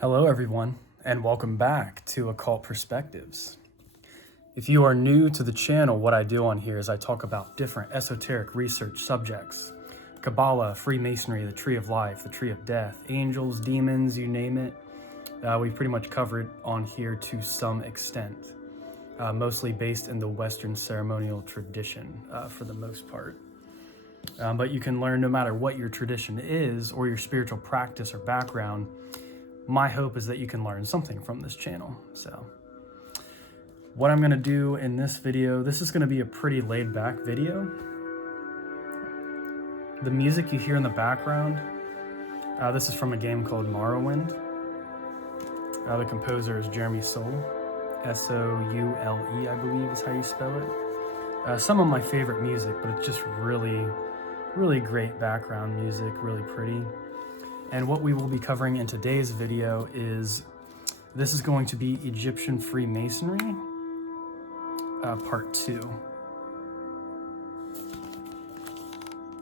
Hello everyone, and welcome back to Occult Perspectives. If you are new to the channel, what I do on here is I talk about different esoteric research subjects. Kabbalah, Freemasonry, the Tree of Life, the Tree of Death, angels, demons, you name it. We pretty much cover it on here to some extent, mostly based in the Western ceremonial tradition for the most part. But you can learn no matter what your tradition is or your spiritual practice or background. My hope is that you can learn something from this channel. So what I'm going to do in this video, this is going to be a pretty laid back video. The music you hear in the background, this is from a game called Morrowind. The composer is Jeremy Soule, S-O-U-L-E, I believe is how you spell it. Some of my favorite music, but it's just really great background music, really pretty. And what we will be covering in today's video is, this is going to be Egyptian Freemasonry, part 2.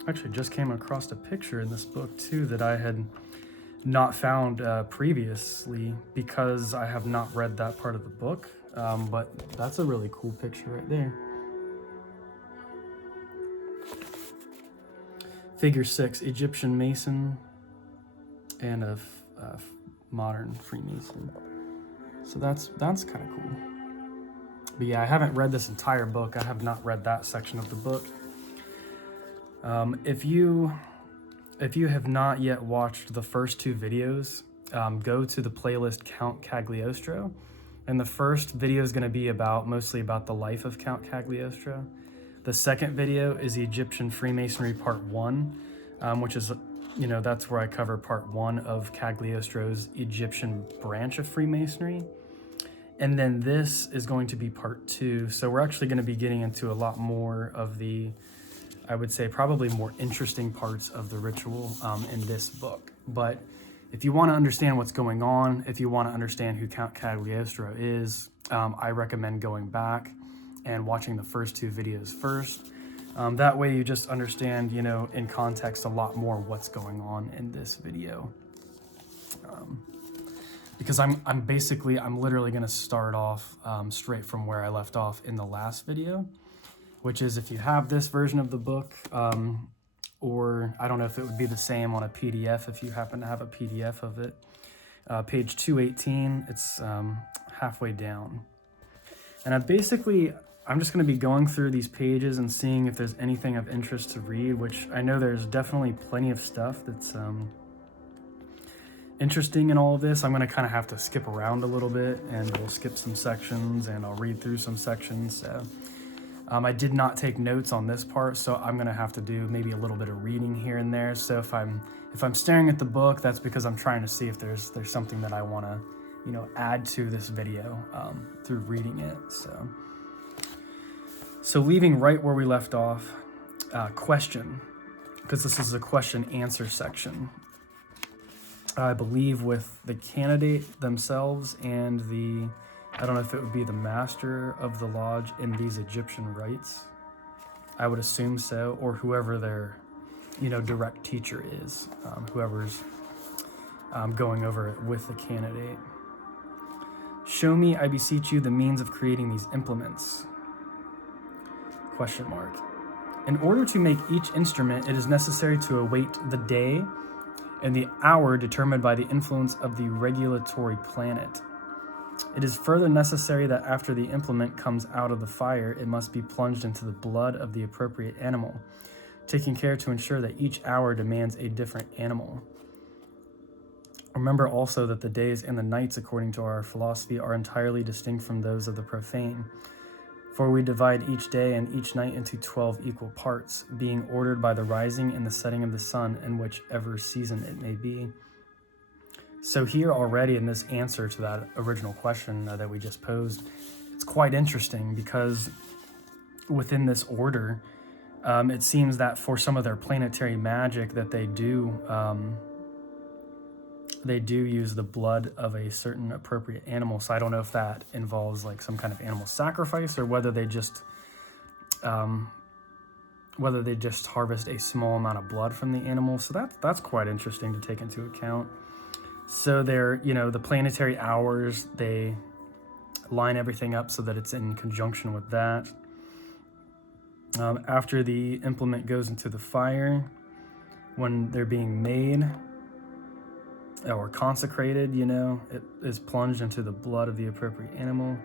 Actually just came across a picture in this book too that I had not found previously because I have not read that part of the book, but that's a really cool picture right there. Figure 6, Egyptian Mason and a modern Freemason. So that's kind of cool. But yeah, I haven't read this entire book. I have not read that section of the book. If you have not yet watched the first 2 videos, go to the playlist Count Cagliostro. And the first video is going to be mostly about the life of Count Cagliostro. The second video is the Egyptian Freemasonry part 1, which is, that's where I cover part 1 of Cagliostro's Egyptian branch of Freemasonry. And then this is going to be part 2. So we're actually going to be getting into a lot more of the, I would say, probably more interesting parts of the ritual in this book. But if you want to understand what's going on, if you want to understand who Count Cagliostro is, I recommend going back and watching the first 2 videos first. That way you just understand, in context a lot more what's going on in this video. Because I'm literally going to start off straight from where I left off in the last video, which is if you have this version of the book, or I don't know if it would be the same on a PDF if you happen to have a PDF of it. Page 218, it's halfway down. And I'm just going to be going through these pages and seeing if there's anything of interest to read, which I know there's definitely plenty of stuff that's interesting in all of this. I'm going to kind of have to skip around a little bit, and we'll skip some sections and I'll read through some sections. So I did not take notes on this part, so I'm going to have to do maybe a little bit of reading here and there. So if I'm staring at the book, that's because I'm trying to see if there's something that I want to, add to this video through reading it. So leaving right where we left off, question, because this is a question answer section. I believe with the candidate themselves and I don't know if it would be the master of the lodge in these Egyptian rites. I would assume so, or whoever their, direct teacher is, whoever's going over it with the candidate. Show me, I beseech you, the means of creating these implements. ? In order to make each instrument, it is necessary to await the day and the hour determined by the influence of the regulatory planet. It is further necessary that after the implement comes out of the fire, it must be plunged into the blood of the appropriate animal, taking care to ensure that each hour demands a different animal. Remember also that the days and the nights, according to our philosophy, are entirely distinct from those of the profane. For we divide each day and each night into 12 equal parts, being ordered by the rising and the setting of the sun in whichever season it may be. So here already in this answer to that original question that we just posed, it's quite interesting because within this order, it seems that for some of their planetary magic that they do use the blood of a certain appropriate animal. So I don't know if that involves like some kind of animal sacrifice or whether they just harvest a small amount of blood from the animal. So that's quite interesting to take into account. So they're, the planetary hours, they line everything up so that it's in conjunction with that. After the implement goes into the fire, when they're being made or consecrated, it is plunged into the blood of the appropriate animal,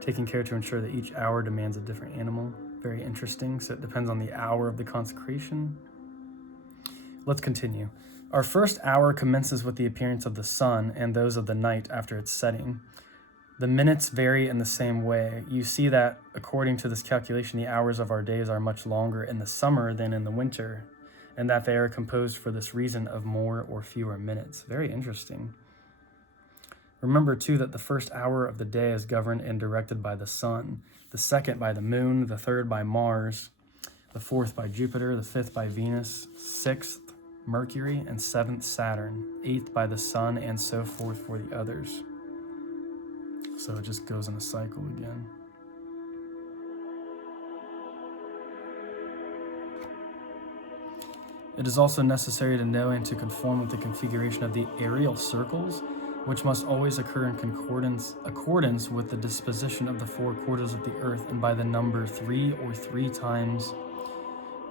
taking care to ensure that each hour demands a different animal. Very interesting. So it depends on the hour of the consecration. Let's continue. Our first hour commences with the appearance of the sun and those of the night after its setting. The minutes vary in the same way. You see that according to this calculation, the hours of our days are much longer in the summer than in the winter, and that they are composed for this reason of more or fewer minutes. Very interesting. Remember, too, that the first hour of the day is governed and directed by the sun, the second by the moon, the third by Mars, the fourth by Jupiter, the fifth by Venus, sixth Mercury, and seventh Saturn, eighth by the sun, and so forth for the others. So it just goes in a cycle again. It is also necessary to know and to conform with the configuration of the aerial circles, which must always occur in accordance with the disposition of the four quarters of the earth, and by the number 3 or 3 times.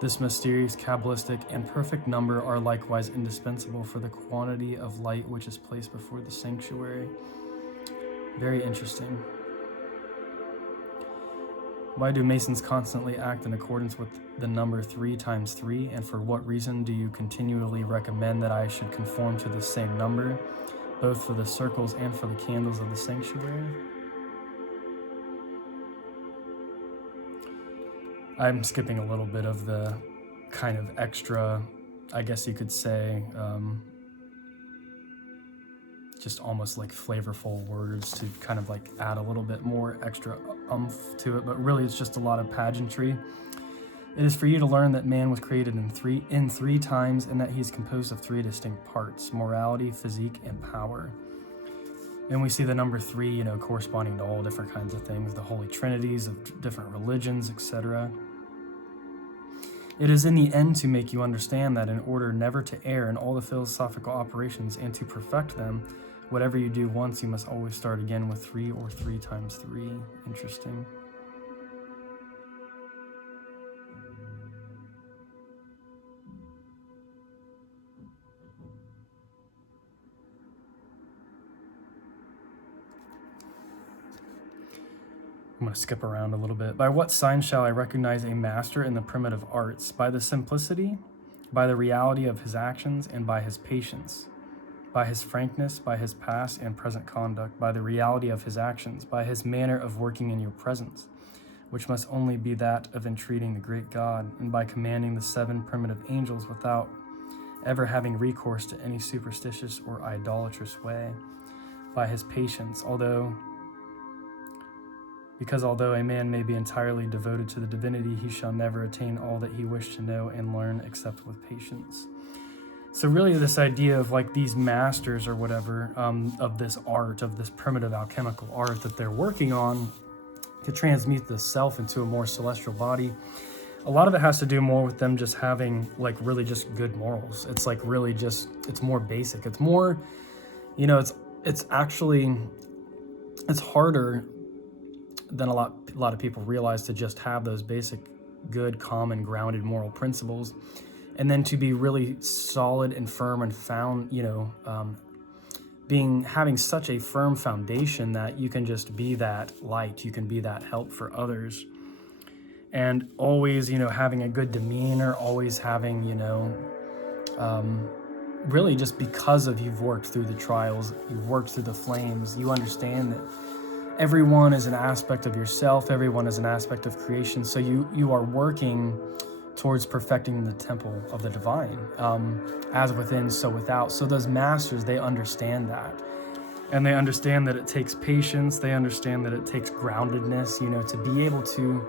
This mysterious, Kabbalistic, and perfect number are likewise indispensable for the quantity of light which is placed before the sanctuary. Very interesting. Why do Masons constantly act in accordance with the number 3 times 3, and for what reason do you continually recommend that I should conform to the same number, both for the circles and for the candles of the sanctuary? I'm skipping a little bit of the kind of extra, I guess you could say, just almost like flavorful words to kind of like add a little bit more extra oomph to it, but really it's just a lot of pageantry. It is for you to learn that man was created in three times, and that he is composed of 3 distinct parts: morality, physique, and power. And we see the number 3, corresponding to all different kinds of things, the holy trinities of different religions, etc. It is in the end to make you understand that in order never to err in all the philosophical operations and to perfect them, whatever you do once, you must always start again with 3 or 3 times 3. Interesting. I'm going to skip around a little bit. By what sign shall I recognize a master in the primitive arts? By the simplicity, by the reality of his actions, and by his patience. By his frankness, by his past and present conduct, by the reality of his actions, by his manner of working in your presence, which must only be that of entreating the great God, and by commanding the 7 primitive angels without ever having recourse to any superstitious or idolatrous way. By his patience, because although a man may be entirely devoted to the divinity, he shall never attain all that he wished to know and learn except with patience. So really this idea of like these masters or whatever, of this art, of this primitive alchemical art that they're working on to transmute the self into a more celestial body, a lot of it has to do more with them just having like really just good morals. It's like really just, it's more basic. It's more, it's actually, it's harder than a lot of people realize to just have those basic, good, calm, and grounded moral principles, and then to be really solid and firm and found, having such a firm foundation that you can just be that light, you can be that help for others, and always, having a good demeanor, always having, really just because of you've worked through the trials, you've worked through the flames, you understand that everyone is an aspect of yourself, everyone is an aspect of creation, so you are working towards perfecting the temple of the divine, as within, so without. So those masters, they understand that. And they understand that it takes patience, they understand that it takes groundedness, to be able to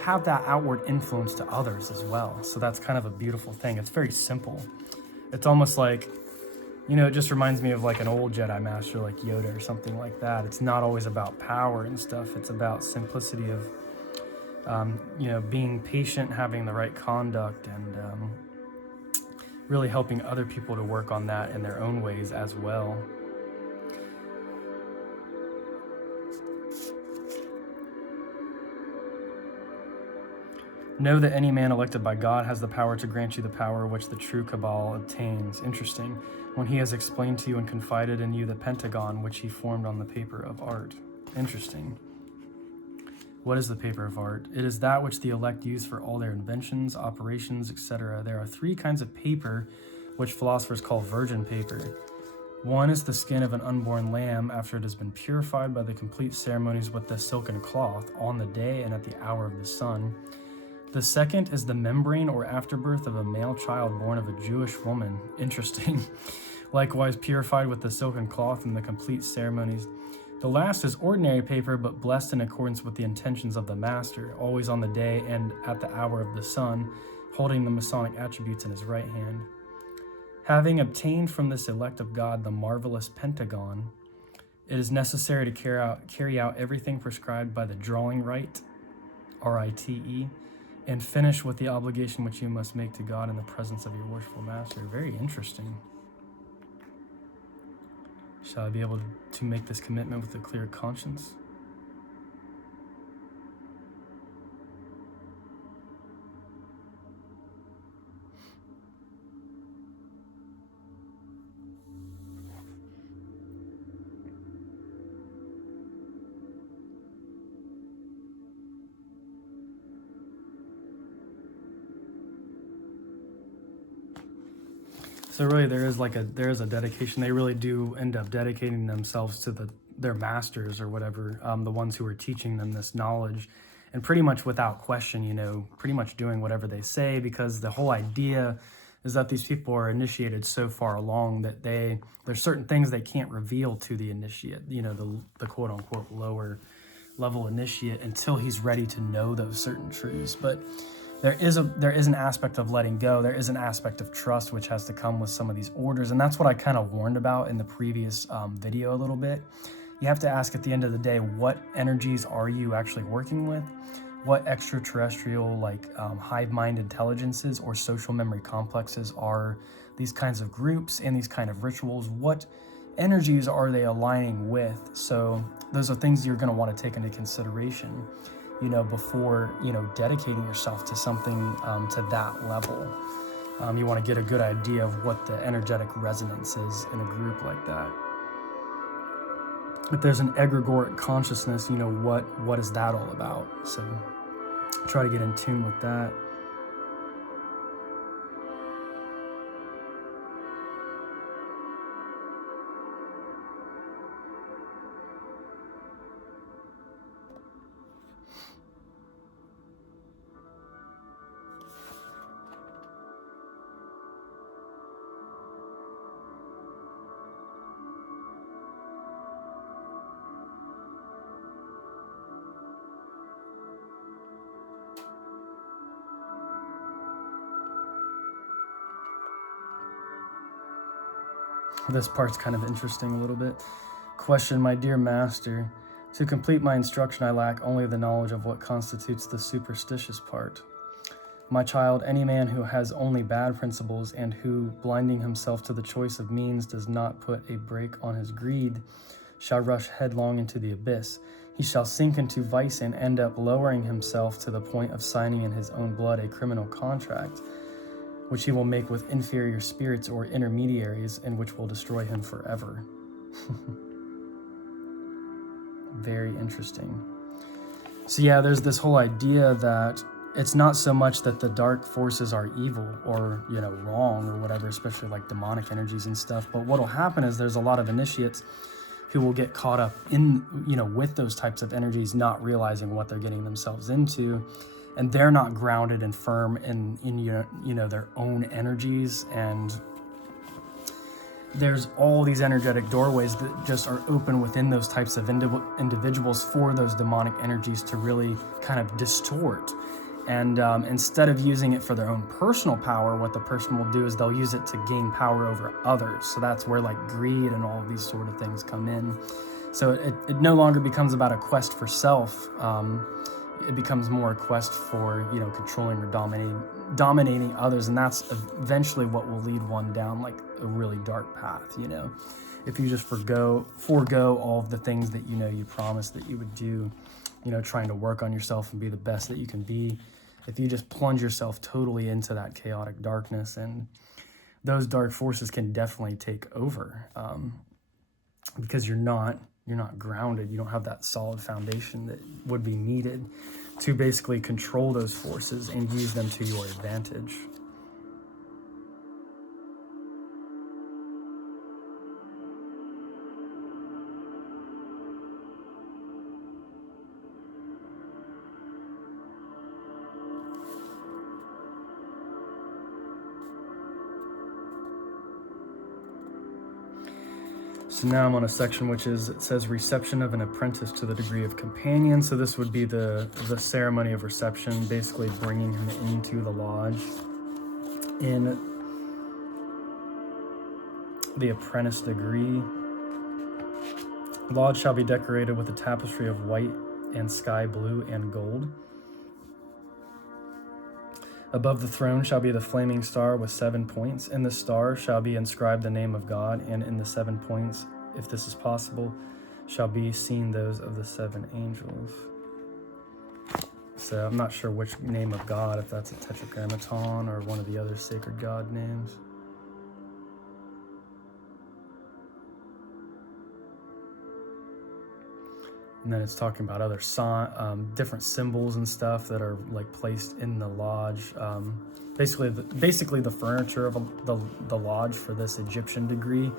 have that outward influence to others as well. So that's kind of a beautiful thing. It's very simple. It's almost like, it just reminds me of like an old Jedi master like Yoda or something like that. It's not always about power and stuff. It's about simplicity of, being patient, having the right conduct, and really helping other people to work on that in their own ways as well. Know that any man elected by God has the power to grant you the power which the true Cabal obtains. Interesting. When he has explained to you and confided in you the pentagon which he formed on the paper of art. Interesting. What is the paper of art? It is that which the elect use for all their inventions, operations, etc. There are 3 kinds of paper which philosophers call virgin paper. One is the skin of an unborn lamb after it has been purified by the complete ceremonies with the silken cloth on the day and at the hour of the sun. The second is the membrane or afterbirth of a male child born of a Jewish woman. Interesting. Likewise purified with the silken cloth and the complete ceremonies. The last is ordinary paper, but blessed in accordance with the intentions of the master, always on the day and at the hour of the sun, holding the Masonic attributes in his right hand. Having obtained from this elect of God the marvelous pentagon, it is necessary to carry out everything prescribed by the drawing rite, R-I-T-E, and finish with the obligation which you must make to God in the presence of your worshipful master. Very interesting. Shall I be able to make this commitment with a clear conscience? So really, there is a dedication. They really do end up dedicating themselves to their masters or whatever, the ones who are teaching them this knowledge, and pretty much without question, pretty much doing whatever they say, because the whole idea is that these people are initiated so far along that there's certain things they can't reveal to the initiate, the quote unquote lower level initiate, until he's ready to know those certain truths. But there is an aspect of letting go. There is an aspect of trust which has to come with some of these orders, and that's what I kind of warned about in the previous video a little bit. You have to ask at the end of the day, what energies are you actually working with? What extraterrestrial, hive mind intelligences or social memory complexes are these kinds of groups and these kind of rituals? What energies are they aligning with? So those are things you're going to want to take into consideration, before, dedicating yourself to something to that level. You want to get a good idea of what the energetic resonance is in a group like that. If there's an egregoric consciousness, what is that all about? So try to get in tune with that. This part's kind of interesting a little bit. Question, my dear master, to complete my instruction I lack only the knowledge of what constitutes the superstitious part. My child, any man who has only bad principles and who, blinding himself to the choice of means, does not put a brake on his greed, shall rush headlong into the abyss. He shall sink into vice and end up lowering himself to the point of signing in his own blood a criminal contract, which he will make with inferior spirits or intermediaries, and which will destroy him forever. Very interesting. So yeah, there's this whole idea that it's not so much that the dark forces are evil or, wrong or whatever, especially like demonic energies and stuff, but what'll happen is there's a lot of initiates who will get caught up in, with those types of energies, not realizing what they're getting themselves into. And they're not grounded and firm in their own energies, and there's all these energetic doorways that just are open within those types of individuals for those demonic energies to really kind of distort. And instead of using it for their own personal power, what the person will do is they'll use it to gain power over others. So that's where greed and all of these sort of things come in. So it no longer becomes about a quest for self. it becomes more a quest for, you know, controlling or dominating others, and that's eventually what will lead one down like a really dark path, you know. If you just forego all of the things that, you know, you promised that you would do, you know, trying to work on yourself and be the best that you can be, if you just plunge yourself totally into that chaotic darkness, and those dark forces can definitely take over, because you're not grounded. You don't have that solid foundation that would be needed to basically control those forces and use them to your advantage. So now I'm on a section which is, it says reception of an apprentice to the degree of companion. So this would be the ceremony of reception, basically bringing him into the lodge. In the apprentice degree, lodge shall be decorated with a tapestry of white and sky blue and gold. Above the throne shall be the flaming star with 7 points. In the star shall be inscribed the name of God, and in the 7 points, if this is possible, shall be seen those of the 7 angels. So I'm not sure which name of God, if that's a tetragrammaton or one of the other sacred God names. And then it's talking about other different symbols and stuff that are like placed in the lodge. Basically the furniture of the lodge for this Egyptian degree,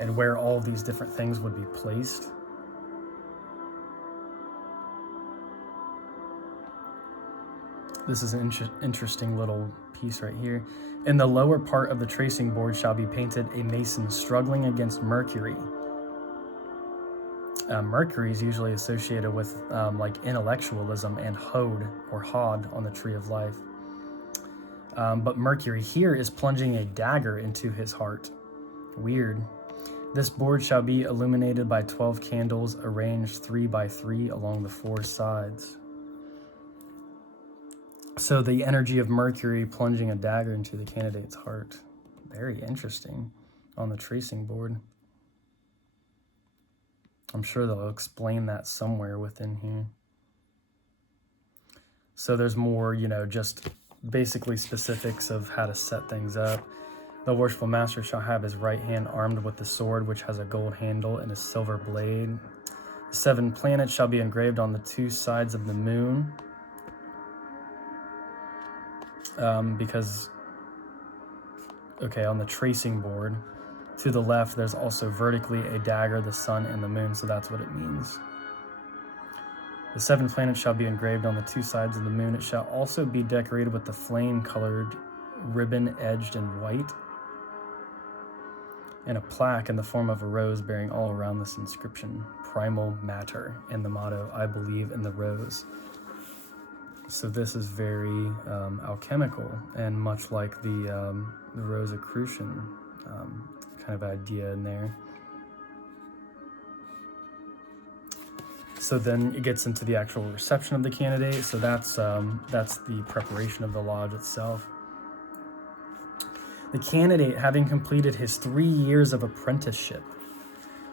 and where all these different things would be placed. This is an interesting little piece right here. In the lower part of the tracing board shall be painted a mason struggling against Mercury. Mercury is usually associated with like intellectualism and Hod on the tree of life. But Mercury here is plunging a dagger into his heart. Weird. This board shall be illuminated by 12 candles arranged 3 by 3 along the 4 sides. So the energy of Mercury plunging a dagger into the candidate's heart. Very interesting on the tracing board. I'm sure they'll explain that somewhere within here. So there's more, you know, just basically specifics of how to set things up. The worshipful master shall have his right hand armed with the sword, which has a gold handle and a silver blade. The 7 planets shall be engraved on the 2 sides of the moon. Because, okay, on the tracing board, to the left, there's also vertically a dagger, the sun, and the moon, so that's what it means. The 7 planets shall be engraved on the 2 sides of the moon. It shall also be decorated with the flame-colored ribbon edged in white, and a plaque in the form of a rose bearing all around this inscription, Primal Matter, and the motto, I believe in the rose. So this is very alchemical, and much like the Rosicrucian kind of idea in there. So then it gets into the actual reception of the candidate. So that's the preparation of the lodge itself. The candidate, having completed his 3 years of apprenticeship,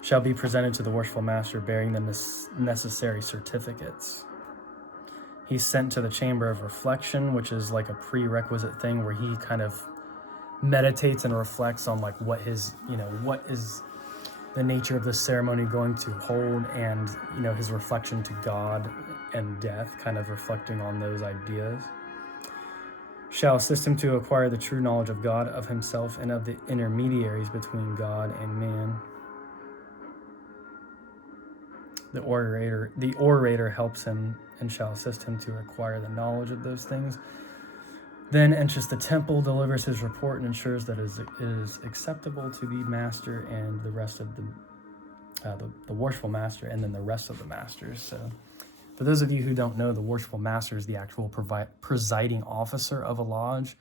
shall be presented to the worshipful master bearing the necessary certificates. He's sent to the chamber of reflection, which is like a prerequisite thing where he kind of meditates and reflects on like what is the nature of the ceremony going to hold, and, you know, his reflection to God and death, kind of reflecting on those ideas. Shall assist him to acquire the true knowledge of God, of himself, and of the intermediaries between God and man. The orator helps him and shall assist him to acquire the knowledge of those things. Then enters the temple, delivers his report, and ensures that it is acceptable to the master and the rest of the worshipful master, and then the rest of the masters. So for those of you who don't know, the worshipful master is the actual presiding officer of a lodge.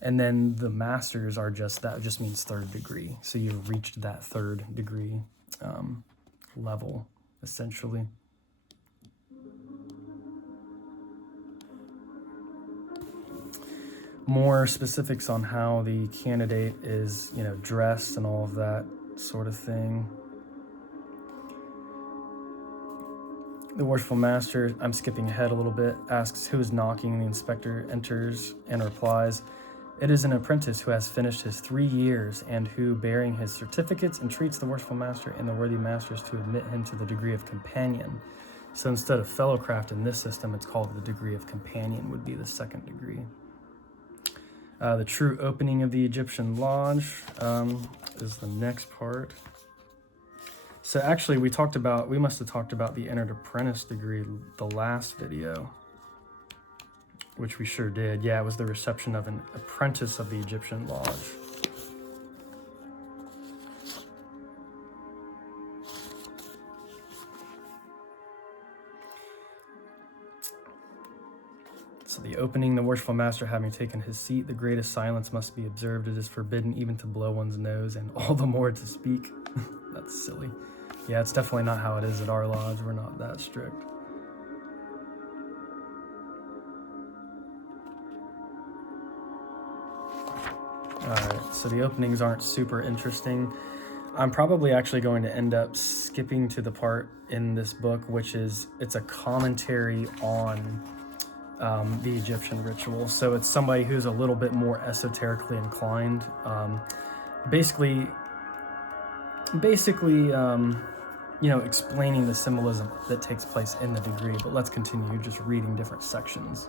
And then the masters are just means 3rd degree. So you've reached that 3rd degree level, essentially. more specifics on how the candidate is, dressed and all of that sort of thing. The worshipful master, I'm skipping ahead a little bit, asks who is knocking. The inspector enters and replies, "It is an apprentice who has finished his 3 years and who, bearing his certificates, entreats the worshipful master and the worthy masters to admit him to the degree of companion." So instead of fellowcraft in this system, it's called the degree of companion, would be the second degree. The true opening of the Egyptian lodge is the next part. So actually, we must have talked about the entered apprentice degree the last video, which we sure did. Yeah, it was the reception of an apprentice of the Egyptian lodge. So the opening, the worshipful master having taken his seat, the greatest silence must be observed. It is forbidden even to blow one's nose, and all the more to speak. That's silly. Yeah, it's definitely not how it is at our lodge. We're not that strict. Alright, so the openings aren't super interesting. I'm probably actually going to end up skipping to the part in this book, which is, it's a commentary on the Egyptian ritual. So it's somebody who's a little bit more esoterically inclined. Basically, explaining the symbolism that takes place in the degree. But let's continue just reading different sections.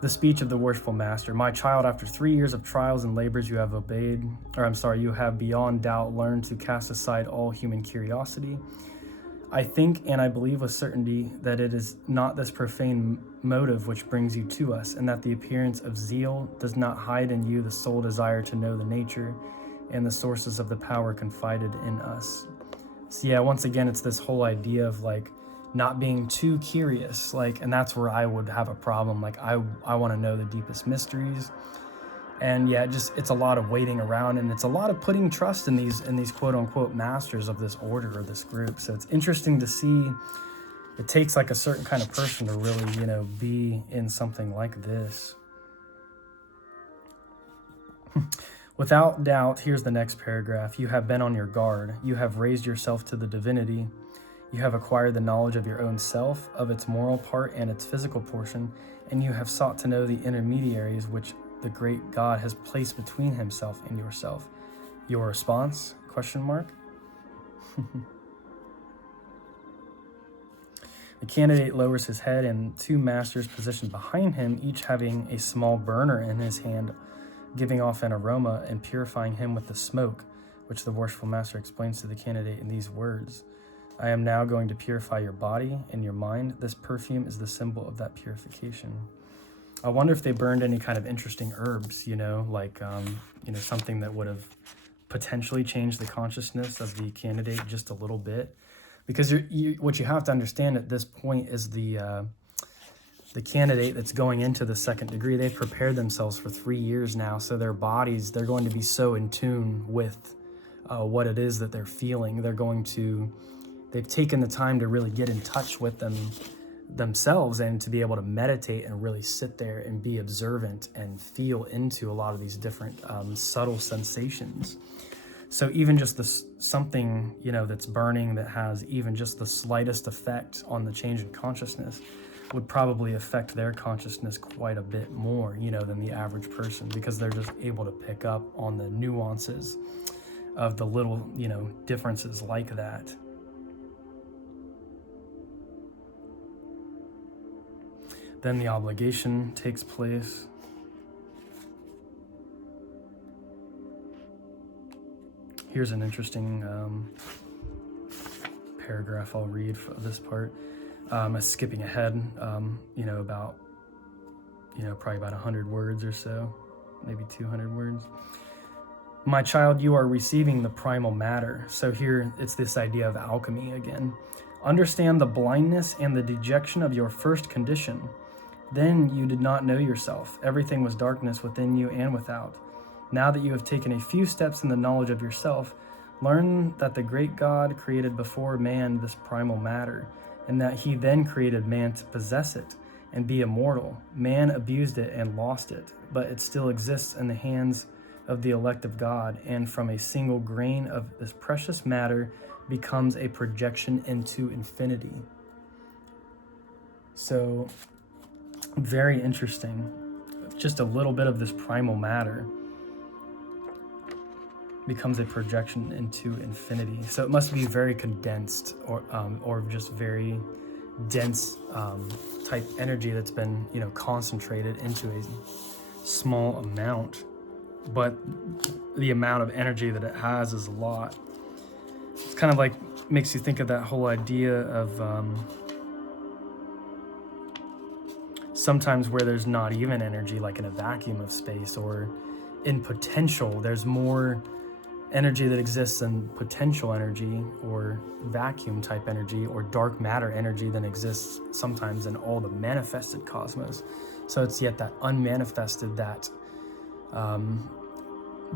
The speech of the worshipful master. "My child, after 3 years of trials and labors, you have you have beyond doubt learned to cast aside all human curiosity. I think and I believe with certainty that it is not this profane motive which brings you to us, and that the appearance of zeal does not hide in you the sole desire to know the nature and the sources of the power confided in us." So yeah, once again, it's this whole idea of not being too curious, and that's where I would have a problem. I want to know the deepest mysteries. And yeah, it's a lot of waiting around, and it's a lot of putting trust in these quote unquote masters of this order or this group. So it's interesting to see. It takes a certain kind of person to really, be in something like this. "Without doubt," here's the next paragraph, "you have been on your guard. You have raised yourself to the divinity. You have acquired the knowledge of your own self, of its moral part and its physical portion, and you have sought to know the intermediaries which the great God has placed between himself and yourself. Your response? ? The candidate lowers his head, and 2 masters positioned behind him, each having a small burner in his hand, giving off an aroma and purifying him with the smoke, which the worshipful master explains to the candidate in these words: "I am now going to purify your body and your mind. This perfume is the symbol of that purification." I wonder if they burned any kind of interesting herbs, something that would have potentially changed the consciousness of the candidate just a little bit. Because what you have to understand at this point is the candidate that's going into the second degree, they've prepared themselves for 3 years now. So their bodies, they're going to be so in tune with what it is that they're feeling. They've taken the time to really get in touch with themselves and to be able to meditate and really sit there and be observant and feel into a lot of these different subtle sensations. So even just something, that's burning that has even just the slightest effect on the change in consciousness would probably affect their consciousness quite a bit more, than the average person, because they're just able to pick up on the nuances of the little, differences like that. Then the obligation takes place. Here's an interesting paragraph I'll read for this part. I'm skipping ahead, about, probably about 100 words or so, maybe 200 words. "My child, you are receiving the primal matter." So here it's this idea of alchemy again. "Understand the blindness and the dejection of your first condition. Then you did not know yourself. Everything was darkness within you and without. Now that you have taken a few steps in the knowledge of yourself, learn that the great God created before man this primal matter, and that he then created man to possess it, and be immortal. Man abused it and lost it, but it still exists in the hands of the elect of God, and from a single grain of this precious matter becomes a projection into infinity. So, very interesting. Just a little bit of this primal matter becomes a projection into infinity. So it must be very condensed, or just very dense type energy that's been, concentrated into a small amount. But the amount of energy that it has is a lot. It's kind of like, makes you think of that whole idea of sometimes where there's not even energy, like in a vacuum of space, or in potential, there's more energy that exists in potential energy or vacuum type energy or dark matter energy than exists sometimes in all the manifested cosmos. So it's yet that unmanifested that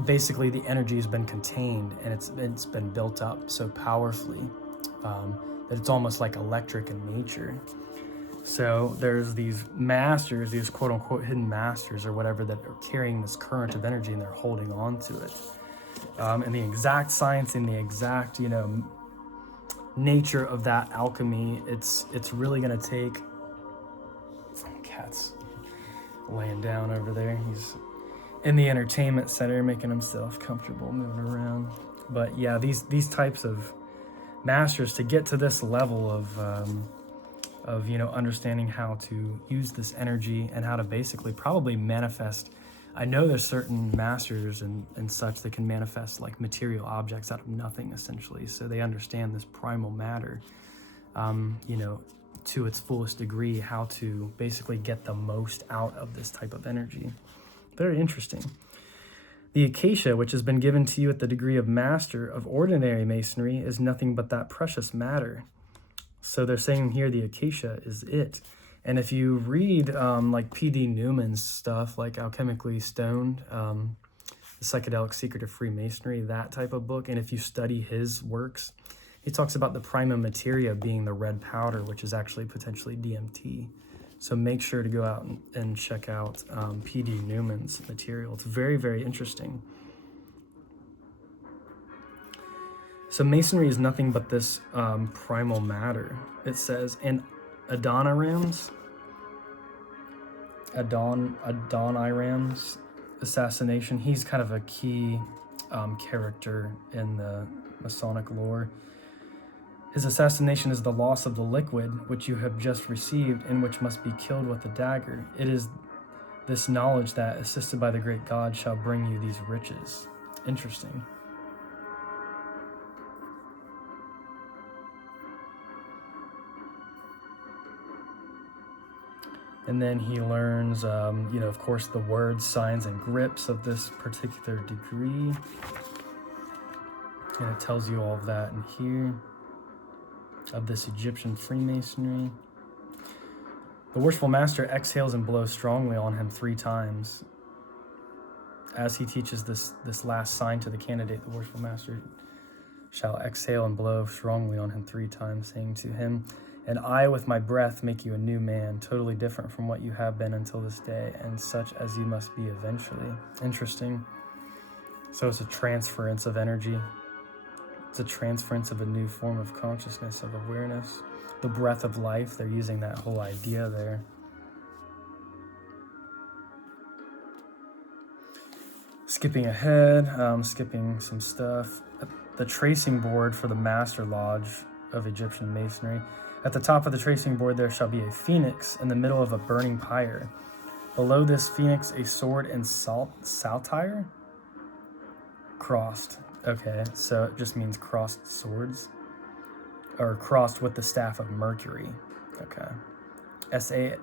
basically the energy has been contained, and it's been built up so powerfully that it's almost like electric in nature. So there's these masters, these quote unquote hidden masters or whatever, that are carrying this current of energy, and they're holding on to it. And the exact science and the exact, nature of that alchemy, it's really going to take... Cat's laying down over there. He's in the entertainment center making himself comfortable, moving around. But yeah, these types of masters, to get to this level of understanding how to use this energy and how to basically probably manifest. I know there's certain masters and such that can manifest like material objects out of nothing, essentially. So they understand this primal matter, to its fullest degree, how to basically get the most out of this type of energy. Very interesting. The acacia, which has been given to you at the degree of master of ordinary masonry, is nothing but that precious matter. So they're saying here the acacia is it. And if you read like P.D. Newman's stuff, like Alchemically Stoned, The Psychedelic Secret of Freemasonry, that type of book, and if you study his works, he talks about the prima materia being the red powder, which is actually potentially DMT. So make sure to go out and check out P.D. Newman's material. It's very, very interesting. So Masonry is nothing but this primal matter. It says, and Adoniram's assassination, he's kind of a key character in the Masonic lore. His assassination is the loss of the liquid which you have just received, and which must be killed with the dagger. It is this knowledge that, assisted by the great God, shall bring you these riches. Interesting. And then he learns, of course, the words, signs, and grips of this particular degree. And it tells you all of that in here, of this Egyptian Freemasonry. The worshipful master exhales and blows strongly on him 3 times. As he teaches this last sign to the candidate, the worshipful master shall exhale and blow strongly on him 3 times, saying to him, and I, with my breath, make you a new man, totally different from what you have been until this day, and such as you must be eventually. Interesting. So it's a transference of energy. It's a transference of a new form of consciousness, of awareness. The breath of life, they're using that whole idea there. Skipping ahead, skipping some stuff. The tracing board for the Master Lodge of Egyptian Masonry. At the top of the tracing board there shall be a phoenix in the middle of a burning pyre. Below this phoenix a sword and saltire? Crossed. Okay, so it just means crossed swords. Or crossed with the staff of Mercury. Okay. Saltire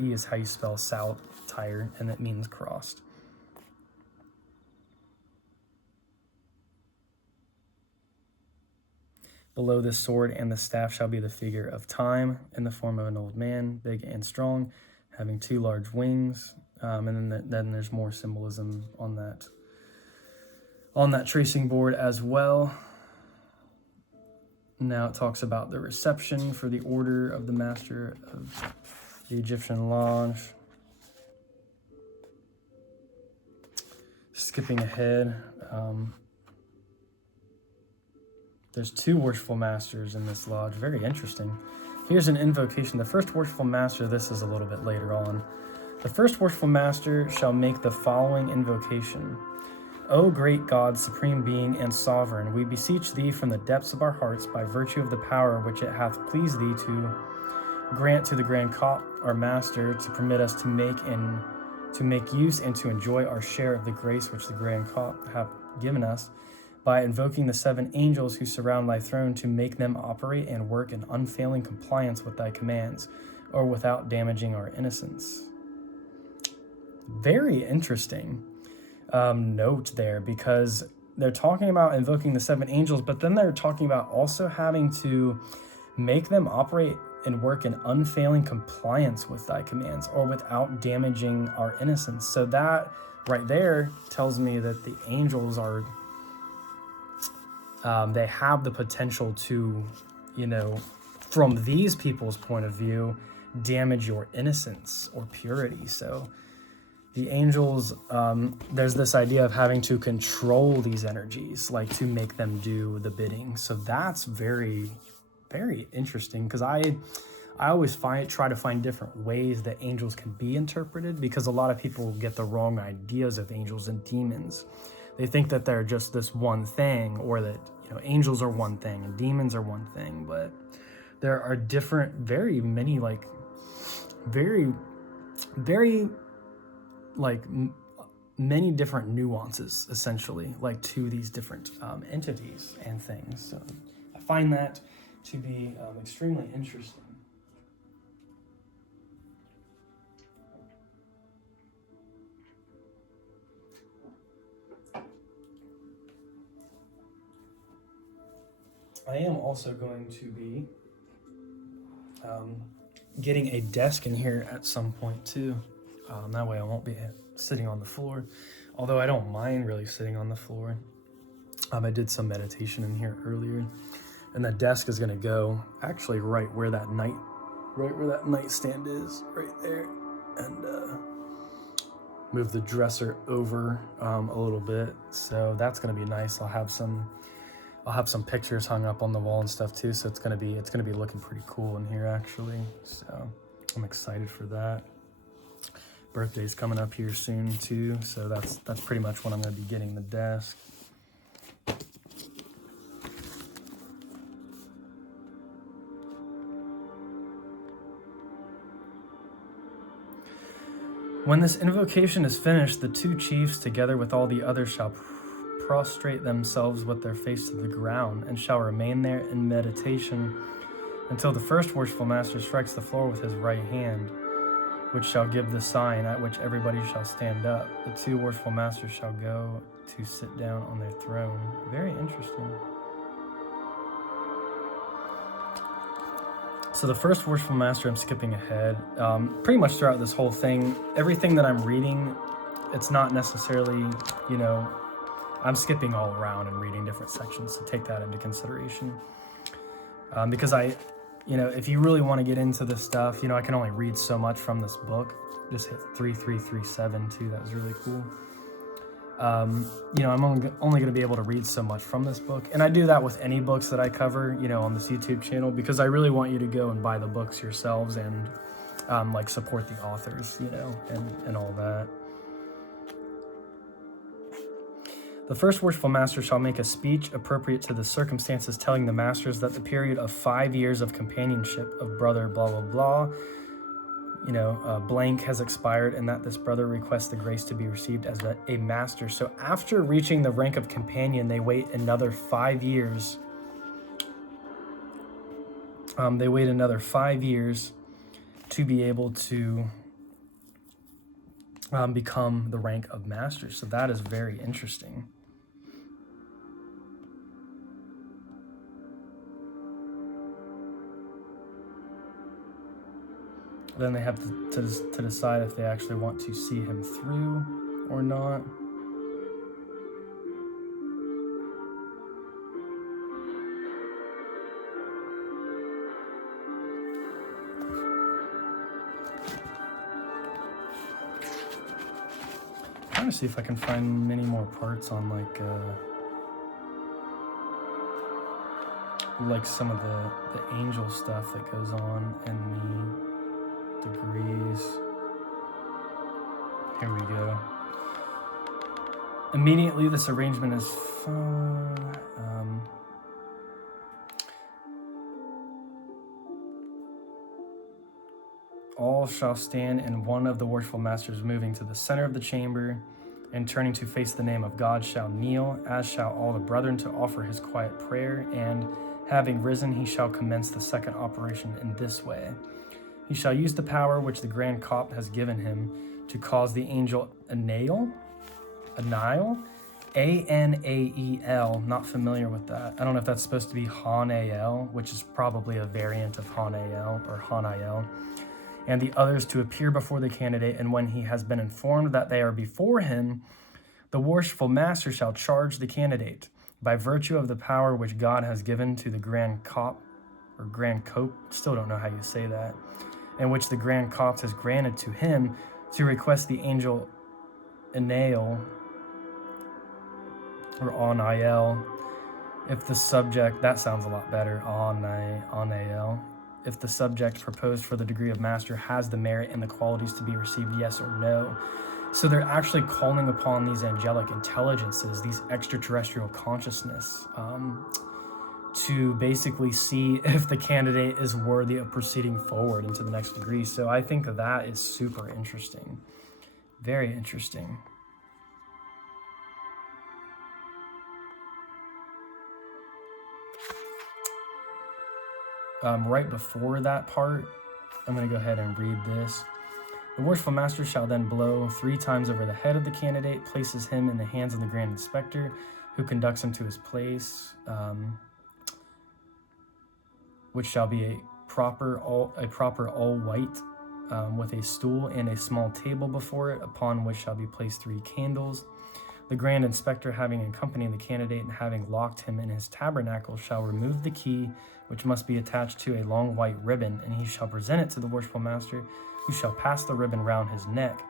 is how you spell saltire, and it means crossed. Below this sword and the staff shall be the figure of time in the form of an old man, big and strong, having 2 large wings. And then there's more symbolism on that tracing board as well. Now it talks about the reception for the order of the Master of the Egyptian Lodge. Skipping ahead, there's 2 worshipful masters in this lodge. Very interesting. Here's an invocation. The first worshipful master, this is a little bit later on. The first worshipful master shall make the following invocation. O great God, supreme being and sovereign, we beseech thee from the depths of our hearts, by virtue of the power which it hath pleased thee to grant to the Grand Qliphoth, our master, to permit us to make use and to enjoy our share of the grace which the Grand Qliphoth hath given us, by invoking the 7 angels who surround thy throne, to make them operate and work in unfailing compliance with thy commands, or without damaging our innocence. Very interesting note there, because they're talking about invoking the 7 angels, but then they're talking about also having to make them operate and work in unfailing compliance with thy commands, or without damaging our innocence. So that right there tells me that the angels are, they have the potential to, from these people's point of view, damage your innocence or purity. So the angels, there's this idea of having to control these energies, like to make them do the bidding. So that's very, very interesting, because I always try to find different ways that angels can be interpreted, because a lot of people get the wrong ideas of angels and demons. They think that they're just this one thing, or that angels are one thing and demons are one thing, but there are different, very many, many different nuances, essentially, to these different entities and things. So I find that to be extremely interesting. I am also going to be getting a desk in here at some point too. That way I won't be sitting on the floor, although I don't mind really sitting on the floor. I did some meditation in here earlier, and that desk is going to go actually right where that nightstand is, right there, and move the dresser over a little bit. So that's going to be nice. I'll have some pictures hung up on the wall and stuff too. So it's gonna be looking pretty cool in here actually. So I'm excited for that. Birthday's coming up here soon too. So that's pretty much when I'm gonna be getting the desk. When this invocation is finished, the 2 chiefs, together with all the others, shall prostrate themselves with their face to the ground, and shall remain there in meditation until the first worshipful master strikes the floor with his right hand, which shall give the sign, at which everybody shall stand up. The 2 worshipful masters shall go to sit down on their throne. Very interesting. So the first worshipful master, I'm skipping ahead. Pretty much throughout this whole thing, everything that I'm reading, it's not necessarily, I'm skipping all around and reading different sections, so take that into consideration. Because if you really want to get into this stuff, I can only read so much from this book. Just hit 3337 too, that was really cool. I'm only going to be able to read so much from this book. And I do that with any books that I cover, on this YouTube channel, because I really want you to go and buy the books yourselves and support the authors, and all that. The first worshipful master shall make a speech appropriate to the circumstances, telling the masters that the period of 5 years of companionship of brother blah blah blah, blank has expired, and that this brother requests the grace to be received as a master. So after reaching the rank of companion, they wait another 5 years. They wait another 5 years to be able to become the rank of master. So that is very interesting. Then they have to decide if they actually want to see him through or not. trying to see if I can find many more parts on like some of the angel stuff that goes on in the degrees. Here we go. Immediately, this arrangement is all shall stand in one of the worshipful masters, moving to the center of the chamber and turning to face the name of God shall kneel, as shall all the brethren, to offer his quiet prayer, and having risen, he shall commence the second operation in this way. He shall use the power which the Grand Cop has given him to cause the angel Anael, A-N-A-E-L, not familiar with that. I don't know if that's supposed to be Hanael, which is probably a variant of Hanael or Hanael, and the others to appear before the candidate, and when he has been informed that they are before him, the worshipful master shall charge the candidate, by virtue of the power which God has given to the Grand Cop, or Grand Cope, still don't know how you say that, and which the Grand Copt has granted to him, to request the angel Anael, or Anael, if the subject, that sounds a lot better, Anael, if the subject proposed for the degree of master has the merit and the qualities to be received, yes or no. So they're actually calling upon these angelic intelligences, these extraterrestrial consciousness, to basically see if the candidate is worthy of proceeding forward into the next degree. So I think that is super interesting. Very interesting. Right before that part, I'm going to go ahead and read this. The worshipful master shall then blow 3 times over the head of the candidate, places him in the hands of the Grand Inspector, who conducts him to his place, which shall be a proper all white, with a stool and a small table before it, upon which shall be placed 3 candles. The Grand Inspector, having accompanied the candidate and having locked him in his tabernacle, shall remove the key, which must be attached to a long white ribbon, and he shall present it to the worshipful master, who shall pass the ribbon round his neck,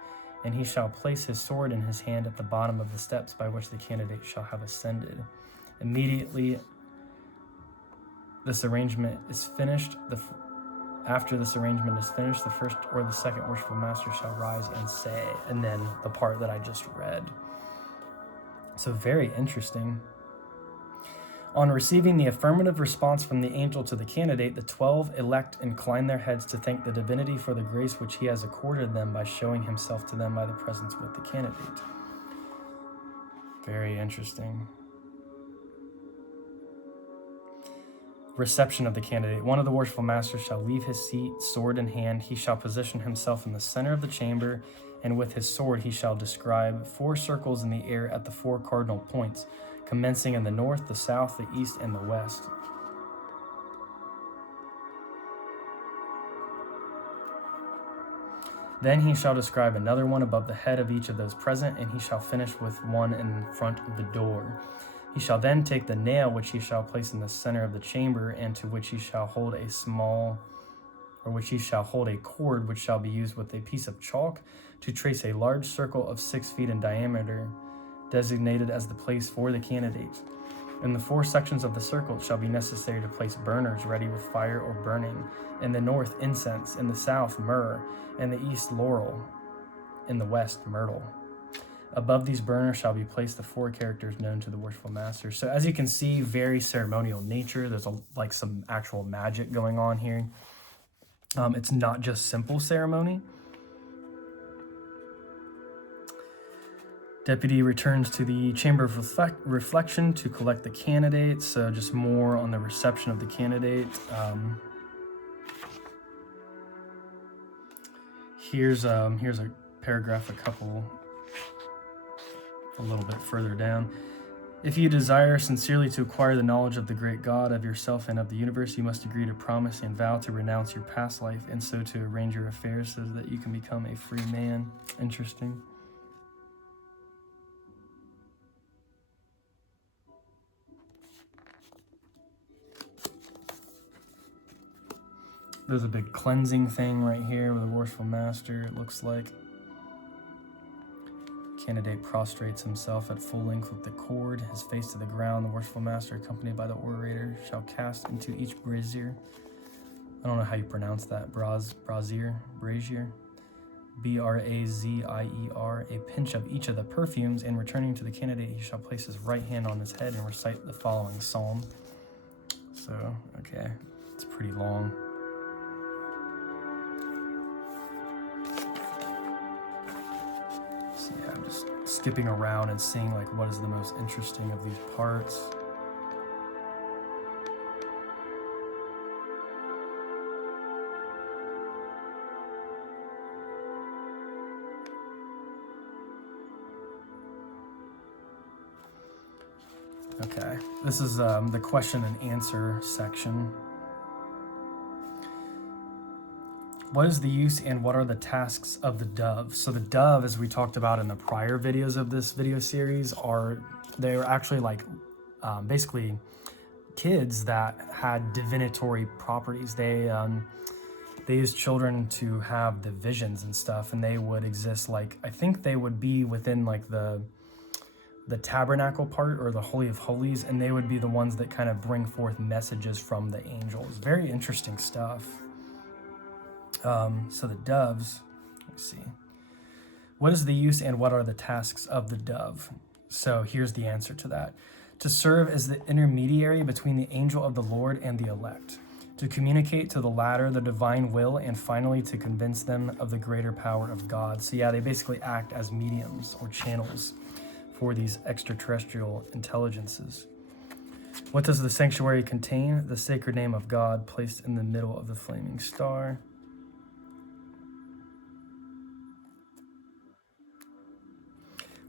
and he shall place his sword in his hand at the bottom of the steps by which the candidate shall have ascended. Immediately this arrangement is finished, after this arrangement is finished, the first or the second worshipful master shall rise and say, and then the part that I just read. So very interesting. On receiving the affirmative response from the angel to the candidate, the 12 elect incline their heads to thank the divinity for the grace which he has accorded them by showing himself to them by the presence with the candidate. Very interesting. Reception of the candidate. One of the worshipful masters shall leave his seat, sword in hand. He shall position himself in the center of the chamber, and with his sword he shall describe 4 circles in the air at the 4 cardinal points, commencing in the north, the south, the east, and the west. Then he shall describe another one above the head of each of those present, and he shall finish with one in front of the door. He shall then take the nail which he shall place in the center of the chamber, and to which he shall hold a cord which shall be used with a piece of chalk to trace a large circle of 6 feet in diameter, designated as the place for the candidate. In the 4 sections of the circle it shall be necessary to place burners ready with fire or burning. In the north, incense. In the south, myrrh. In the east, laurel. In the west, myrtle. Above these burners shall be placed the 4 characters known to the worshipful master. So as you can see, very ceremonial nature. There's like some actual magic going on here. It's not just simple ceremony. Deputy returns to the chamber of reflection to collect the candidate. So just more on the reception of the candidate. Here's a paragraph, a little bit further down. If you desire sincerely to acquire the knowledge of the great God, of yourself, and of the universe, you must agree to promise and vow to renounce your past life, and so to arrange your affairs so that you can become a free man. Interesting. There's a big cleansing thing right here with a worshipful master, it looks like. candidate prostrates himself at full length with the cord, his face to the ground. The worshipful master, accompanied by the orator, shall cast into each brazier. I don't know how you pronounce that. Brazier. B-R-A-Z-I-E-R, a pinch of each of the perfumes, and returning to the candidate, he shall place his right hand on his head and recite the following psalm. So, okay, it's pretty long. So yeah, I'm just skipping around and seeing like what is the most interesting of these parts. Okay, this is the question and answer section. What is the use and what are the tasks of the dove? So the dove, as we talked about in the prior videos of this video series, they're actually like basically kids that had divinatory properties. They used children to have the visions and stuff, and they would exist like, I think they would be within like the tabernacle part or the Holy of Holies, and they would be the ones that kind of bring forth messages from the angels. Very interesting stuff. So the doves, let's see. What is the use and what are the tasks of the dove? So here's the answer to that. To serve as the intermediary between the angel of the Lord and the elect. To communicate to the latter the divine will, and finally to convince them of the greater power of God. So yeah, they basically act as mediums or channels for these extraterrestrial intelligences. What does the sanctuary contain? The sacred name of God placed in the middle of the flaming star.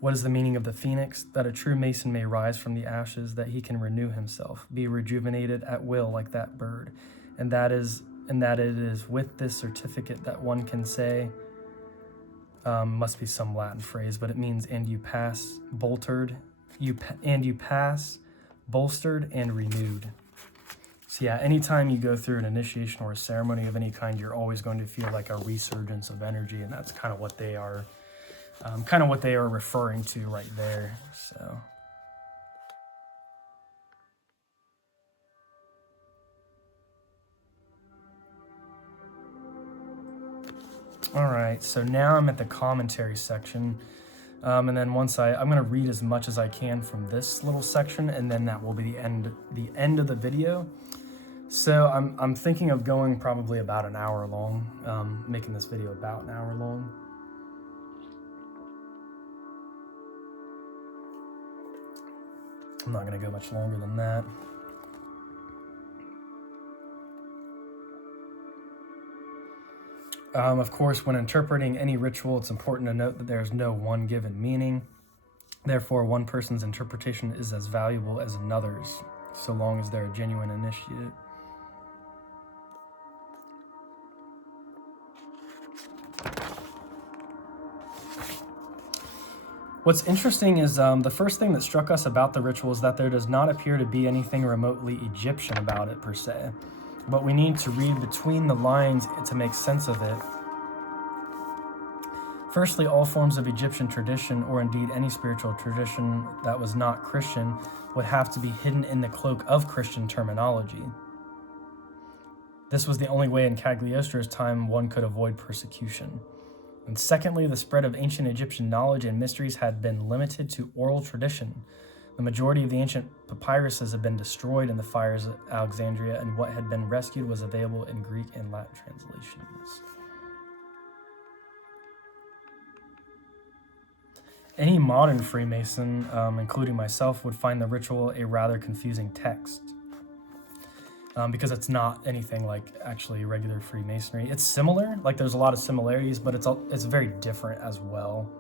What is the meaning of the phoenix? That a true Mason may rise from the ashes, that he can renew himself, be rejuvenated at will like that bird, and that it is with this certificate that one can say, must be some Latin phrase, but it means, and you pass bolstered, bolstered and renewed. So yeah, anytime you go through an initiation or a ceremony of any kind, you're always going to feel like a resurgence of energy, and that's kind of what they are, referring to right there. So. All right, so now I'm at the commentary section, and then I'm going to read as much as I can from this little section, and then that will be the end of the video. So I'm thinking of going probably about an hour long, making this video about an hour long. I'm not going to go much longer than that. Of course, when interpreting any ritual, it's important to note that there's no one given meaning. Therefore, one person's interpretation is as valuable as another's, so long as they're a genuine initiate. What's interesting is the first thing that struck us about the ritual is that there does not appear to be anything remotely Egyptian about it per se, but we need to read between the lines to make sense of it. Firstly, all forms of Egyptian tradition, or indeed any spiritual tradition that was not Christian, would have to be hidden in the cloak of Christian terminology. This was the only way in Cagliostro's time one could avoid persecution. And secondly, the spread of ancient Egyptian knowledge and mysteries had been limited to oral tradition. The majority of the ancient papyruses have been destroyed in the fires of Alexandria, and what had been rescued was available in Greek and Latin translations. Any modern Freemason, including myself, would find the ritual a rather confusing text. Because it's not anything like actually regular Freemasonry. It's similar, like there's a lot of similarities, but it's very different as well.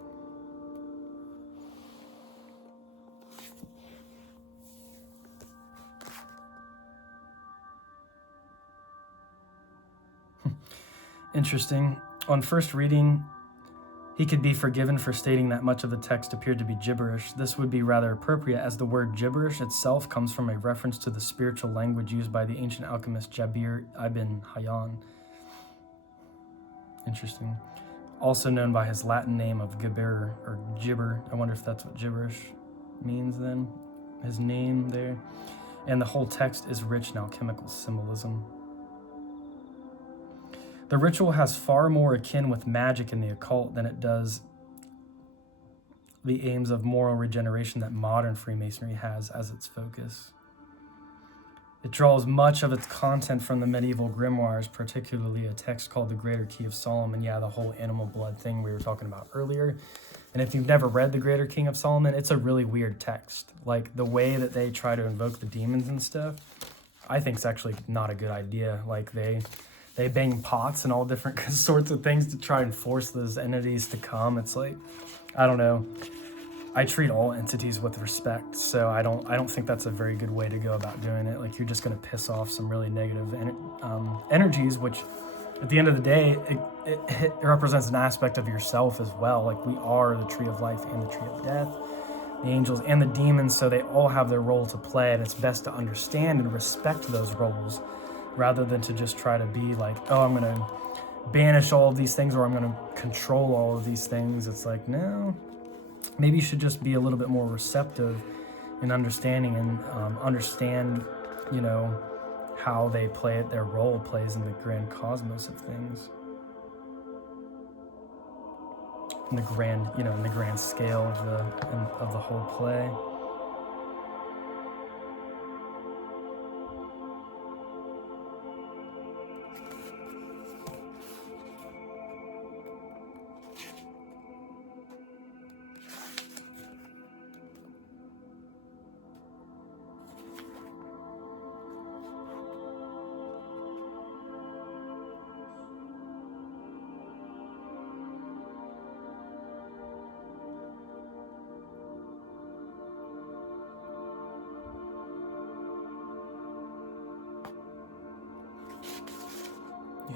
Interesting. On first reading, he could be forgiven for stating that much of the text appeared to be gibberish. This would be rather appropriate, as the word gibberish itself comes from a reference to the spiritual language used by the ancient alchemist Jabir ibn Hayyan. Interesting. also known by his Latin name of Gibber or Gibber. I wonder if that's what gibberish means then, his name there. And the whole text is rich in alchemical symbolism. The ritual has far more akin with magic in the occult than it does the aims of moral regeneration that modern Freemasonry has as its focus. It draws much of its content from the medieval grimoires, particularly a text called the Greater Key of Solomon. Yeah, the whole animal blood thing we were talking about earlier. And if you've never read the Greater King of Solomon, it's a really weird text. Like, the way that they try to invoke the demons and stuff, I think is actually not a good idea. Like, they bang pots and all different sorts of things to try and force those entities to come. It's like, I don't know. I treat all entities with respect, so I don't think that's a very good way to go about doing it. Like, you're just going to piss off some really negative energies, which at the end of the day, it represents an aspect of yourself as well. Like, we are the tree of life and the tree of death, the angels and the demons, so they all have their role to play, and it's best to understand and respect those roles rather than to just try to be like, oh, I'm going to banish all of these things or I'm going to control all of these things. It's like, no. Maybe you should just be a little bit more receptive in understanding and understand, how they play it, their role plays in the grand cosmos of things. In the grand scale of the whole play.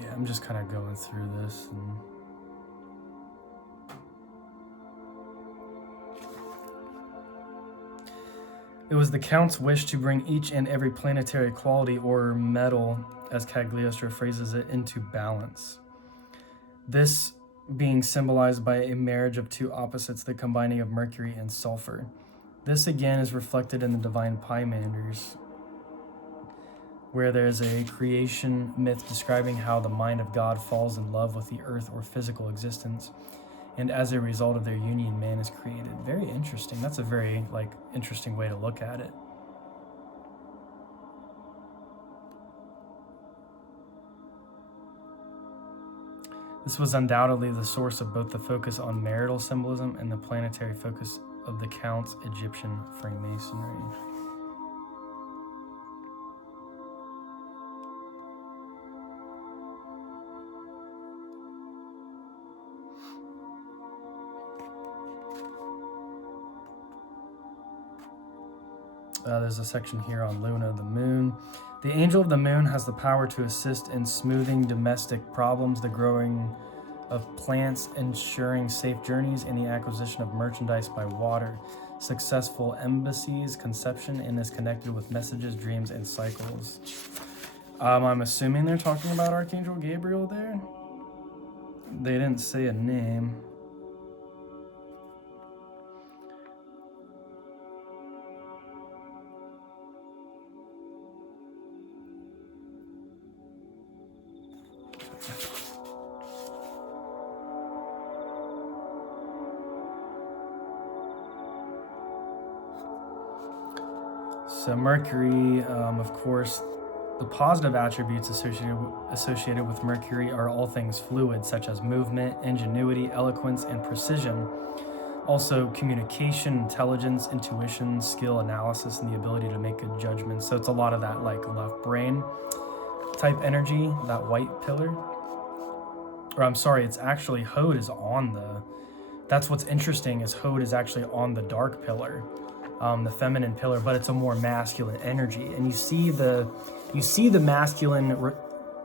Yeah, I'm just kind of going through this. It was the Count's wish to bring each and every planetary quality or metal, as Cagliostro phrases it, into balance. This being symbolized by a marriage of two opposites, the combining of Mercury and sulfur. This again is reflected in the Divine Pymanders, where there's a creation myth describing how the mind of God falls in love with the earth or physical existence, and as a result of their union, man is created. Very interesting. That's a very, interesting way to look at it. This was undoubtedly the source of both the focus on marital symbolism and the planetary focus of the Count's Egyptian Freemasonry. There's a section here on Luna, the moon. The angel of the moon has the power to assist in smoothing domestic problems, the growing of plants, ensuring safe journeys, and the acquisition of merchandise by water, successful embassies, conception, and is connected with messages, dreams, and cycles. I'm assuming they're talking about Archangel Gabriel there. They didn't say a name. So Mercury, of course, the positive attributes associated with Mercury are all things fluid, such as movement, ingenuity, eloquence, and precision. Also, communication, intelligence, intuition, skill, analysis, and the ability to make good judgments. So it's a lot of that left brain type energy, that white pillar. Or I'm sorry, it's actually Hod is on that's what's interesting is Hod is actually on the dark pillar. The feminine pillar, but it's a more masculine energy, and you see the masculine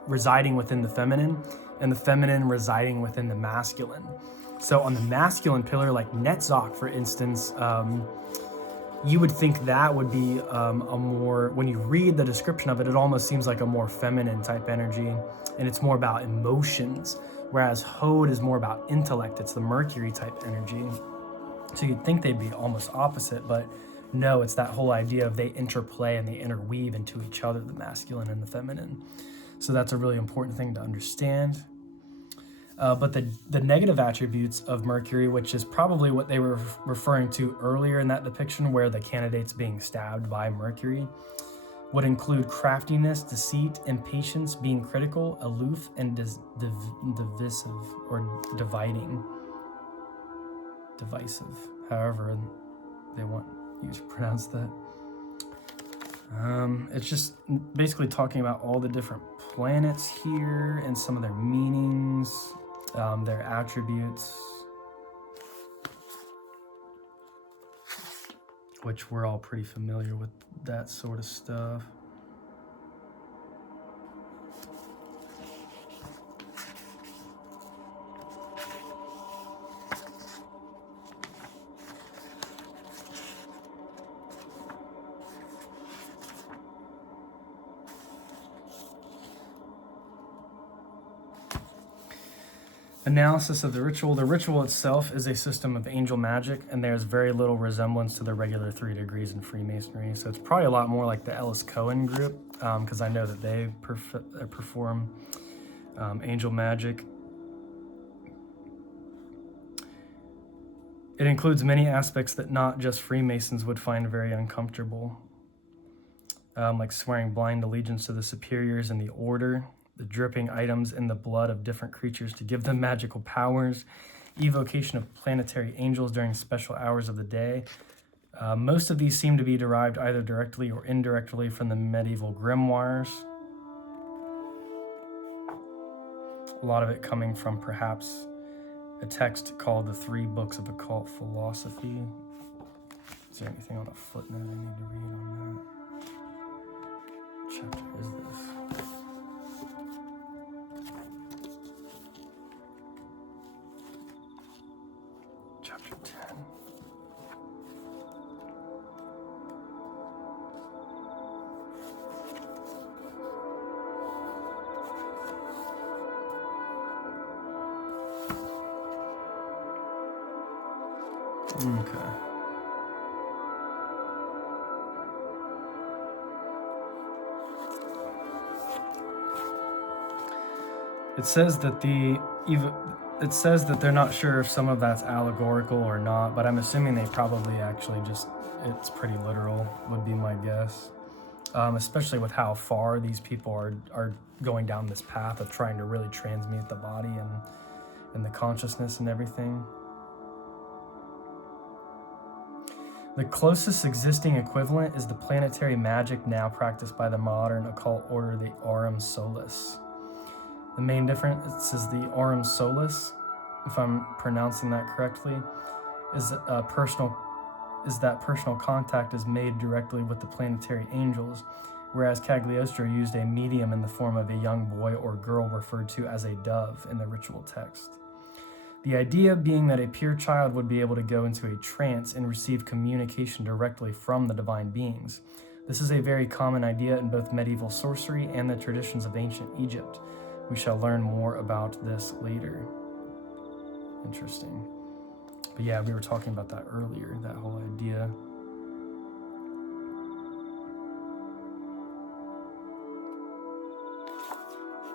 residing within the feminine, and the feminine residing within the masculine. So on the masculine pillar, like Netzach, for instance, you would think that would be a more, when you read the description of it, it almost seems like a more feminine type energy, and it's more about emotions. whereas Hod is more about intellect. It's the Mercury type energy. So you'd think they'd be almost opposite, but no, it's that whole idea of they interplay and they interweave into each other, the masculine and the feminine. So that's a really important thing to understand. But the negative attributes of Mercury, which is probably what they were referring to earlier in that depiction where the candidate's being stabbed by Mercury, would include craftiness, deceit, impatience, being critical, aloof, and divisive or dividing. Divisive, however they want you to pronounce that. It's just basically talking about all the different planets here and some of their meanings, their attributes, which we're all pretty familiar with that sort of stuff. Analysis of the ritual. The ritual itself is a system of angel magic, and there's very little resemblance to the regular 3 degrees in Freemasonry. So it's probably a lot more like the Ellis Cohen group, because I know that they perform angel magic. It includes many aspects that not just Freemasons would find very uncomfortable, like swearing blind allegiance to the superiors in the order, the dripping items in the blood of different creatures to give them magical powers, evocation of planetary angels during special hours of the day. Most of these seem to be derived either directly or indirectly from the medieval grimoires. A lot of it coming from perhaps a text called the 3 Books of Occult Philosophy. Is there anything on a footnote I need to read on that? What chapter is this? Chapter 10. Okay. It says that they're not sure if some of that's allegorical or not, but I'm assuming they probably actually it's pretty literal, would be my guess. Especially with how far these people are going down this path of trying to really transmute the body and the consciousness and everything. The closest existing equivalent is the planetary magic now practiced by the modern occult order, the Aurum Solis. The main difference is the Aurum Solis, if I'm pronouncing that correctly, is that personal contact is made directly with the planetary angels, whereas Cagliostro used a medium in the form of a young boy or girl referred to as a dove in the ritual text. The idea being that a pure child would be able to go into a trance and receive communication directly from the divine beings. This is a very common idea in both medieval sorcery and the traditions of ancient Egypt. We shall learn more about this later. Interesting. But yeah, we were talking about that earlier, that whole idea.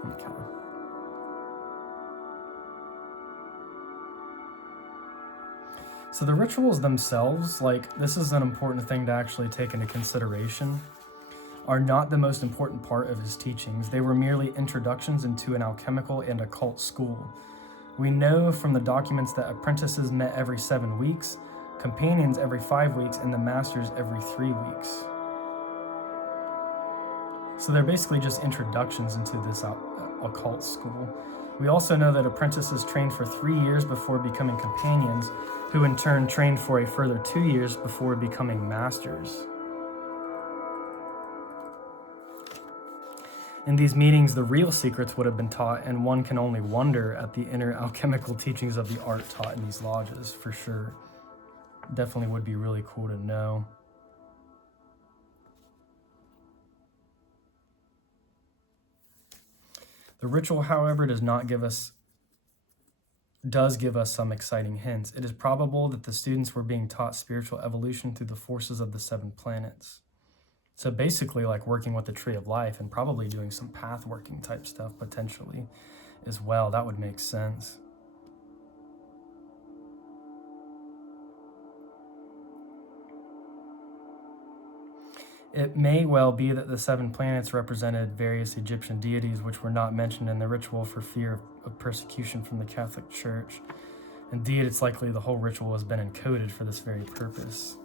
Okay. So the rituals themselves, this is an important thing to actually take into consideration, are not the most important part of his teachings. They were merely introductions into an alchemical and occult school. We know from the documents that apprentices met every 7 weeks, companions every 5 weeks, and the masters every 3 weeks. So they're basically just introductions into this occult school. We also know that apprentices trained for 3 years before becoming companions, who in turn trained for a further 2 years before becoming masters. In these meetings, the real secrets would have been taught, and one can only wonder at the inner alchemical teachings of the art taught in these lodges, for sure. Definitely would be really cool to know. The ritual, however, does not give us does give us some exciting hints. It is probable that the students were being taught spiritual evolution through the forces of the 7 planets. So basically like working with the tree of life and probably doing some path working type stuff potentially as well. That would make sense. It may well be that the 7 planets represented various Egyptian deities which were not mentioned in the ritual for fear of persecution from the Catholic Church. Indeed, it's likely the whole ritual has been encoded for this very purpose.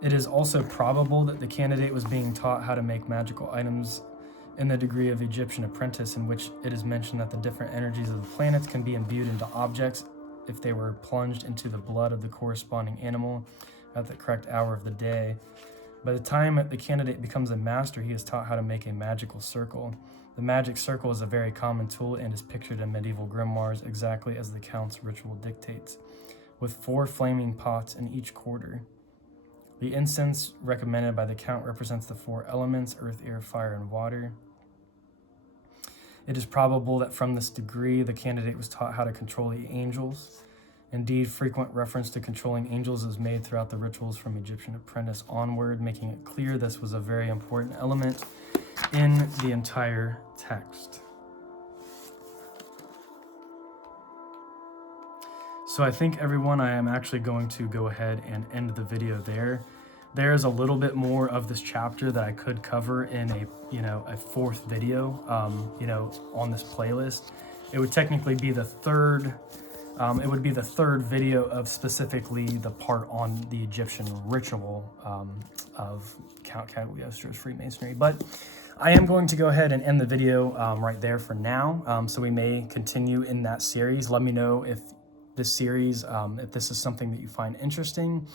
It is also probable that the candidate was being taught how to make magical items in the degree of Egyptian Apprentice, in which it is mentioned that the different energies of the planets can be imbued into objects if they were plunged into the blood of the corresponding animal at the correct hour of the day. By the time the candidate becomes a master, he is taught how to make a magical circle. The magic circle is a very common tool and is pictured in medieval grimoires exactly as the Count's ritual dictates, with 4 flaming pots in each quarter. The incense recommended by the Count represents the 4 elements: earth, air, fire, and water. It is probable that from this degree, the candidate was taught how to control the angels. Indeed, frequent reference to controlling angels is made throughout the rituals from Egyptian Apprentice onward, making it clear this was a very important element in the entire text. So I think, everyone, I am actually going to go ahead and end the video there. There's a little bit more of this chapter that I could cover in a 4th video, on this playlist. It would technically be the third. It would be the 3rd video of specifically the part on the Egyptian ritual of Count Cagliostro's Freemasonry. But I am going to go ahead and end the video right there for now. So we may continue in that series. Let me know if this series, if this is something that you find interesting.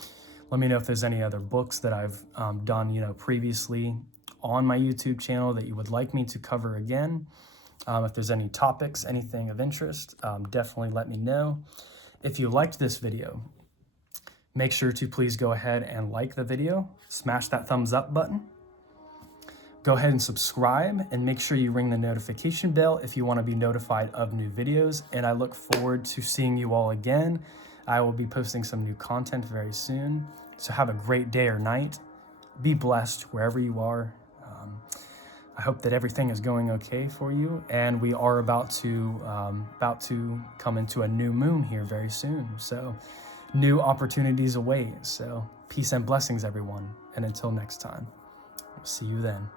Let me know if there's any other books that I've done, previously on my YouTube channel that you would like me to cover again. If there's any topics, anything of interest, definitely let me know. If you liked this video, make sure to please go ahead and like the video, smash that thumbs up button. Go ahead and subscribe and make sure you ring the notification bell if you want to be notified of new videos. And I look forward to seeing you all again. I will be posting some new content very soon. So have a great day or night. Be blessed wherever you are. I hope that everything is going okay for you. And we are about to come into a new moon here very soon. So new opportunities await. So peace and blessings, everyone. And until next time, see you then.